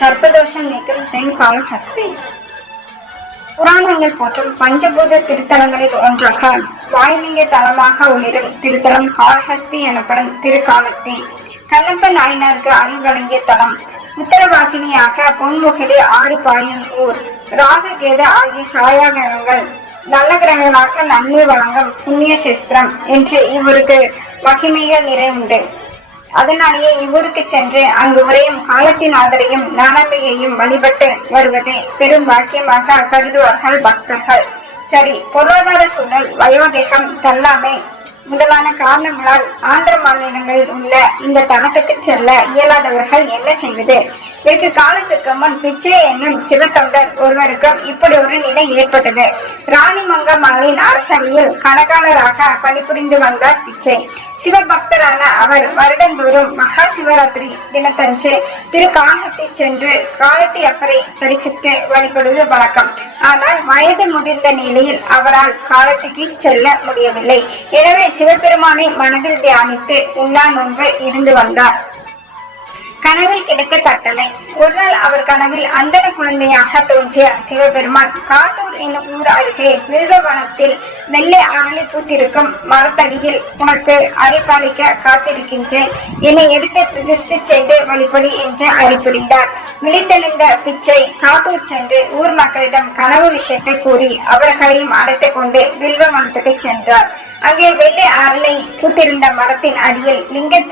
சர்ப்பதோஷம் நீக்கும் தென்காளஹஸ்தி. புராணங்கள் போற்றும் பஞ்சபூத திருத்தலங்களில் ஒன்றாக வாயுலிங்க தலமாக ஒளிரும் திருத்தலம் காளஹஸ்தி எனப்படும் திருக்காலத்தி. கண்ணப்ப நாயனாருக்கு அருள் வழங்கிய தலம். உத்தரவாகினியாக பொன்முகிலே ஆறு பாயும் ஊர். ராகு கேது ஆகிய சாயா கிரகங்கள் நல்ல கிரகங்களாக நன்மை வழங்கும் புண்ணிய சிஸ்திரம் என்று இவருக்கு மகிமைகள் நிறைவுண்டு. அதனாலேயே இவருக்கு சென்று அங்கு உரையும் காலத்தின் ஆதரையும் ஞானமையையும் வழிபட்டு வருவதை பெரும் பாக்கியமாக கருதுவார்கள் பக்தர்கள். சரி, பொருளாதார சூழல், வயோதிகம், தள்ளாமை முதலான காரணங்களால் ஆந்திர மாநிலங்களில் உள்ள இந்த தலத்துக்கு செல்ல இயலாதவர்கள் என்ன செய்வது? வெகு காலத்துக்கு முன் பிச்சை என்னும் சிவத்தொண்டர் ஒருவருக்கும் இப்படி ஒரு நிலை ஏற்பட்டது. ராணிமங்கம்மாளின் அரசவையில் கணக்காளராக பணிபுரிந்து வந்தார் பிச்சை. சிவபக்தரான அவர் வருடந்தோறும் மகா சிவராத்திரி தினத்தன்று திருக்காலத்தை சென்று காலத்தி அப்பரை தரிசித்து வழிபடுவது வழக்கம். ஆனால் வயது முதிர்ந்த நிலையில் அவரால் காலத்திற்கு செல்ல முடியவில்லை. எனவே சிவபெருமானை மனதில் தியானித்து உண்ணா நோன்பு இருந்து வந்தார். கனவில் கிடைத்த கட்டளை. ஒரு நாள் அவர் கனவில் அந்தன குழந்தையாக தோன்றிய சிவபெருமான் காட்டூர் என்னும் ஊர் அருகே வில்வவனத்தில் வெள்ளை அரளி பூத்திருக்கும் மரத்தடியில் உனக்கு அருள்பாலிக்க காத்திருக்கின்றேன், என்னை எடுத்து பிரதிஷ்டை செய்து வழிபடி என்று அறிவுறுந்தார். விழித்தெழுந்த பிச்சை காட்டூர் சென்று ஊர் மக்களிடம் கனவு விஷயத்தை கூறி அவர்களையும் அழைத்துக் கொண்டு வில்வவனத்துக்கு சென்றார். அங்கே வெள்ளை அரளை பூத்திருந்த மரத்தின் அடியில் லிங்க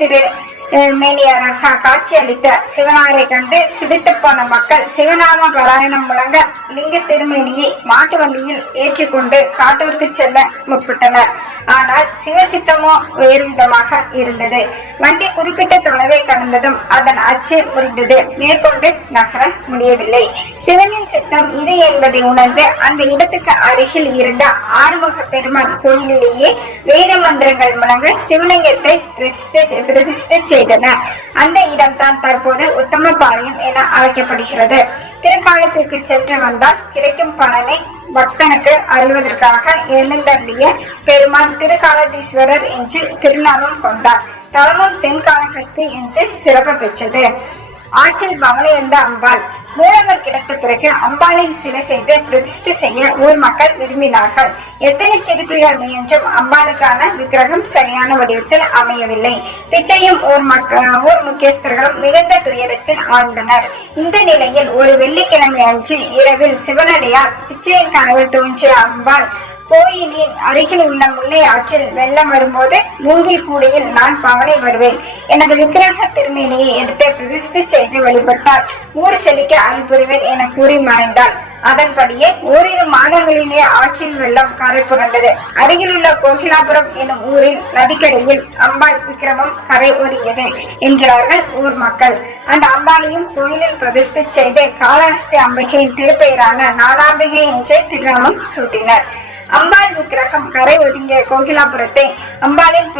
மேனியராக காட்சி அளித்த சிவனாரை கண்டு சிரித்து போன மக்கள் சிவநாம பாராயணம் முழங்க லிங்க திருமேனியை மாட்டு வண்டியில் ஏற்றிக்கொண்டு காட்டூருக்கு செல்ல முற்பட்டனர். ஆனால் சிவசித்தமோ வேறு விதமாக இருந்தது. வண்டி குறிப்பிட்ட தொலைவை கடந்ததும் அதன் அச்சு முறிந்தது. மேற்கொண்டு நகர முடியவில்லை. சிவனின் சித்தம் இது என்பதை உணர்ந்து அந்த இடத்துக்கு அருகில் இருந்த ஆறுமுக பெருமான் கோயிலிலேயே வேத மந்திரங்கள் முழங்க சிவலிங்கத்தை பிரதிஷ்டை செய்தனர். அந்த இடம்தான் தற்போது உத்தமபாளையம் என அழைக்கப்படுகிறது. திருக்காலத்திற்கு சென்று வந்தால் கிடைக்கும் பலனை பக்தனுக்கு அருள்வதற்காக எழுந்தருளிய பெருமான் திருக்காலதீஸ்வரர் என்று திருநாமம் கொண்டார். தலமும் தென்காளஹஸ்தி என்று சிறப்பு பெற்றது. ஆற்றில் பவளையந்த அம்பாள். மூலவர் கிடைத்த பிறகு அம்பாளின் சிலை செய்து பிரதிஷ்டை செய்ய ஊர் மக்கள் விரும்பினார்கள். எத்தனை சிறுப்பிகள் முயன்றும் அம்பாளுக்கான விக்கிரகம் சரியான வடிவத்தில் அமையவில்லை. பிச்சையும் ஊர் முக்கியஸ்தர்களும் மிகுந்த துயரத்தில் ஆழ்ந்தனர். இந்த நிலையில் ஒரு வெள்ளிக்கிழமை அன்று இரவில் சிவனடியார் பிச்சையின் கனவில் தோன்றிய அம்பாள் கோயிலின் அருகில் உள்ள முல்லை ஆற்றில் வெள்ளம் வரும்போது மூங்கில் கூடையில் நான் பவனை வருவேன், எனது விக்கிரக திருமேனியை எடுத்து பிரதிஷ்டை செய்து வழிபட்டால் ஊர் செழிக்க அருள் புரிவேன் என கூறி மறைந்தாள். அதன்படியே ஓரிரு மாதங்களிலே ஆற்றில் வெள்ளம் கரை புரண்டது. அருகில் உள்ள கோகிலாபுரம் எனும் ஊரில் நதிக்கரையில் அம்பாள் விக்கிரமம் கரை ஒதுங்கியது என்கிறார்கள் ஊர் மக்கள். அந்த அம்பாளையும் கோயிலில் பிரதிஷ்டை செய்து காளஹஸ்தி அம்பிகையின் திருப்பெயரான நாடாம்பிகை என்று திருநாமம் சூட்டினர். அம்பாள் விக்கிரகம் கரை ஒதுங்கிய கோகிலாபுரத்தை அம்பாளின்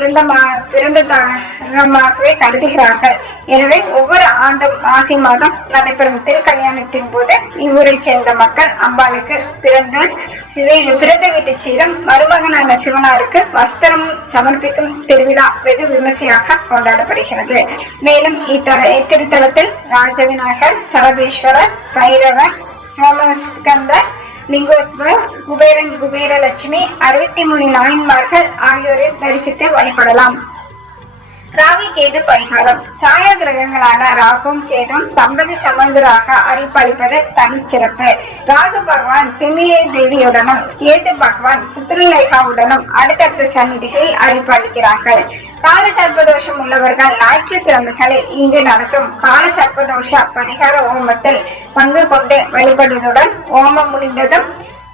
பிறந்ததாகவே கருதுகிறார்கள். எனவே ஒவ்வொரு ஆண்டும் மாசி மாதம் நடைபெறும் திருக்கல்யாணத்தின் போது இவ்வூரை சேர்ந்த மக்கள் அம்பாளுக்கு பிறந்த வீட்டு சீரம் மருமகனான சிவனாருக்கு வஸ்திரமும் சமர்ப்பிக்கும் திருவிழா வெகு விமர்சையாக கொண்டாடப்படுகிறது. மேலும் இத்திருத்தலத்தில் ராஜவிநாயகர், சரபேஸ்வரர், பைரவர், சோமஸ்கந்தர், லிங்கோத்பவர், குபேரன், குபேரலட்சுமி, 63 நாயன்மார்கள் ஆகியோரை தரிசித்து வழிபடலாம். ராகு கேது பரிகாரம். சாயா கிரகங்களான ராகும் கேதும் தம்பதி சமந்தராக அருள்பளிப்பது தனிச்சிறப்பு. ராகு பகவான் சிமியை தேவியுடனும் கேது பகவான் சித்திரலேகாவுடனும் அடுத்தடுத்த சந்நிதிகளில் அருள்பளிக்கிறார்கள். கால சர்ப்பதோஷம் உள்ளவர்கள் ஞாயிற்றுக்கிழமைகளில் இங்கு நடக்கும் கால சர்ப்பதோஷ பரிகார ஓமத்தில் பங்கு கொண்டு வழிபடுவதுடன் ஓமம் முடிந்ததும்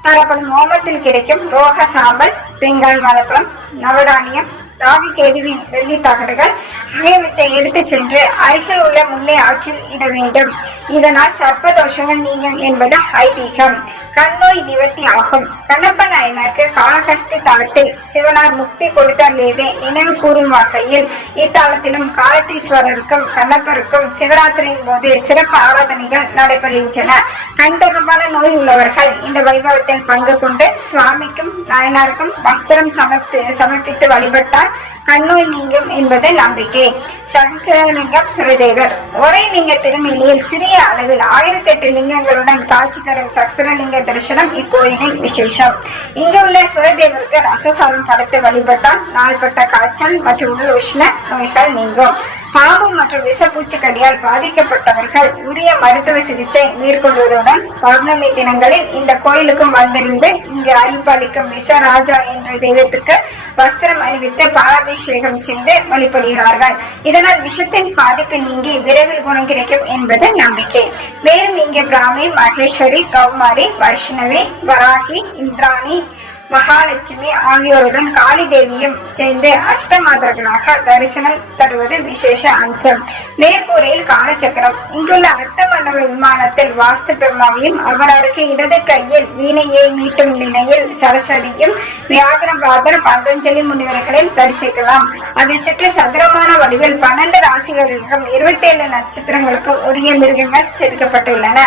தரப்படும் ஓமத்தில் கிடைக்கும் ரோக சாம்பல், தேங்காய் வாழைப்பழம், நவதானியம், ராகு கேதுவின் வெள்ளி தகடுகள் ஆகியவற்றை எடுத்து சென்று அருகில் உள்ள முல்லை ஆற்றில் இட வேண்டும். இதனால் சர்ப்பதோஷங்கள் நீங்கும் என்பது ஐதீகம். கண்ணோய் நிவர்த்தி ஆகும். கண்ணப்ப நாயனாருக்கு காளஹஸ்தி தலத்தில் சிவனார் முக்தி கொடுத்தருளியதை நினைவு கூறும் வகையில் இத்தலத்திலும் காலத்தீஸ்வரருக்கும் கண்ணப்பருக்கும் சிவராத்திரியின் போது சிறப்பு ஆராதனைகள் நடைபெறுகின்றன. கண் தொடர்பான நோய் உள்ளவர்கள் இந்த வைபவத்தில் பங்கு கொண்டு சுவாமிக்கும் நாயனாருக்கும் வஸ்திரம் சமர்ப்பித்து வழிபட்டால் கண்ணோய் நீங்கும் என்பது நம்பிக்கை. சகசிரலிங்கம் சுரதேவர் ஒரே லிங்க திருமேனியில் சிறிய அளவில் 1008 லிங்கங்களுடன் காட்சி தரும் சகசிரலிங்க தரிசனம் இக்கோயிலின் விசேஷம். இங்கு உள்ள சுரதேவருக்கு ரசசாரம் படைத்து வழிபட்டால் நாள்பட்ட காய்ச்சல் மற்றும் உடல் உஷ்ண நோய்கள் நீங்கும். பாம்பு மற்றும் விஷப்பூச்சிக்கடியால் பாதிக்கப்பட்டவர்கள் உரிய மருத்துவ சிகிச்சை மேற்கொள்வதுடன் பௌர்ணமி தினங்களில் இந்த கோயிலுக்கும் வந்திருந்து இங்கு அருள்பாலிக்கும் விஷராஜா என்ற தெய்வத்துக்கு வஸ்திரம் அணிவித்து பாலாபிஷேகம் செய்து வழிபடுகிறார்கள். இதனால் விஷத்தின் பாதிப்பு நீங்கி விரைவில் குணம் கிடைக்கும் என்பது நம்பிக்கை. மேலும் இங்கே பிராமி, மகேஸ்வரி, கௌமாரி, வைஷ்ணவி, வராகி, இந்திராணி, மகாலட்சுமி ஆகியோருடன் காளி தேவியும் சேர்ந்து அஷ்டமாதர்களாக தரிசனம் தருவது விசேஷ அம்சம். மேற்கூரையில் காலச்சக்கரம். இங்குள்ள அர்த்த மண்டப விமானத்தில் வாஸ்து பெருமாவையும் அவருக்கு இடது கையில் வீணையை மீட்டும் நிலையில் சரஸ்வதியும் வியாகரபாதர் பதஞ்சலி முனிவர்களையும் தரிசிக்கலாம். அதை சுற்றி சதுரமான வடிவில் 12 ராசிகளுக்கும் 27 நட்சத்திரங்களுக்கும் உரிய மிருகங்கள் செதுக்கப்பட்டுள்ளன.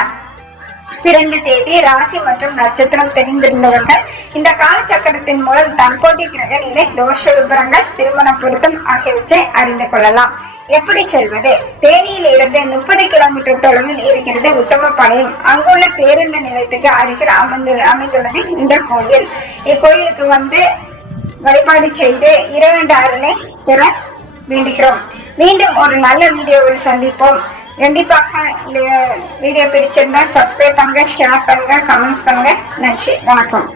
பிறந்த தேதி, ராசி மற்றும் நட்சத்திரம் தெரிந்திருந்தவர்கள் இந்த காலச்சக்கரத்தின் மூலம் தற்போதைய கிரக நிலை, தோஷ விபரங்கள், திருமண பொருத்தம் ஆகியவற்றை அறிந்து கொள்ளலாம். எப்படி செல்வது? தேனியில் இருந்து 30 கிலோமீட்டர் தொலைவில் இருக்கிறது உத்தமபாளையம். அங்குள்ள பேருந்து நிலையத்துக்கு அருகில் அமைந்துள்ளது இந்த கோயில். இக்கோயிலுக்கு வந்து வழிபாடு செய்து இறைவன் அருளை பெற வேண்டுகிறோம். மீண்டும் ஒரு நல்ல வீடியோவில் சந்திப்போம். கண்டிப்பாக இந்த வீடியோ பிடிச்சிருந்தா சப்ஸ்கிரைப் பண்ணுங்க, ஷேர் பண்ணுங்க, கமெண்ட்ஸ் பண்ணுங்க. நன்றி, வணக்கம்.